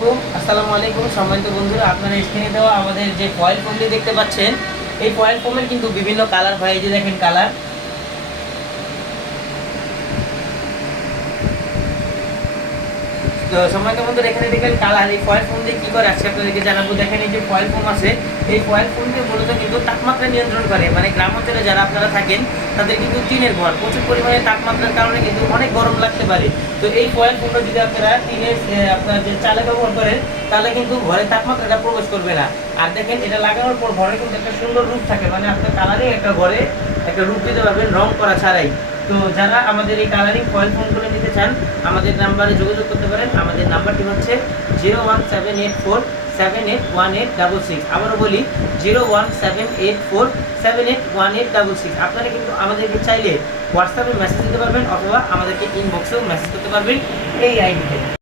আলাইকুম। আসসালামু আলাইকুম। সম্মানিত বন্ধুরা, আপনারা স্ক্রিনে দেওয়া আমাদের যে ফয়েল ফোমটি দেখতে পাচ্ছেন, এই ফয়েল ফোমের কিন্তু বিভিন্ন কালার হয়। এই যে দেখেন কালার তো সম্মানিত বন্ধুরা, এখানে দেখেন কালার এই ফয়েল ফোম দিয়ে কি করে আজকে আপনাদেরকে জানাব। দেখেন এই যে ফয়েল ফোম আছে, এই ফয়েল ফোম দিয়ে মূলত কিন্তু তাপমাত্রা নিয়ন্ত্রণ করে। মানে গ্রাম অঞ্চলে যারা আপনারা থাকেন তাদের কিন্তু টিনের ঘর। প্রচুর পরিমাণে তাপমাত্রার কারণে কিন্তু অনেক গরম লাগতে পারে। তো এই ফয়েল ফোমটা যদি আপনারা টিনের আপনার যে চালে ব্যবহার করেন, তাহলে কিন্তু ঘরে তাপমাত্রাটা প্রবেশ করবে না। আর দেখেন, এটা লাগানোর পর ঘরে কিন্তু একটা সুন্দর রূপ থাকে। মানে আপনার কালারিং একটা ঘরে একটা রূপ দিতে পারবেন, রং করা ছাড়াই। তো যারা আমাদের এই কালারিং ফয়েল ফোনগুলো নিতে চান, আমাদের নাম্বারে যোগাযোগ করতে পারেন। আমাদের নাম্বারটি হচ্ছে zero one seven eight four seven eight one eight double six আবারও বলি zero one seven eight four seven eight one eight double six আপনারা কিন্তু আমাদেরকে চাইলে হোয়াটসঅ্যাপে মেসেজ দিতে পারবেন অথবা আমাদেরকে ইনবক্সেও মেসেজ করতে পারবেন এই আইডিতে।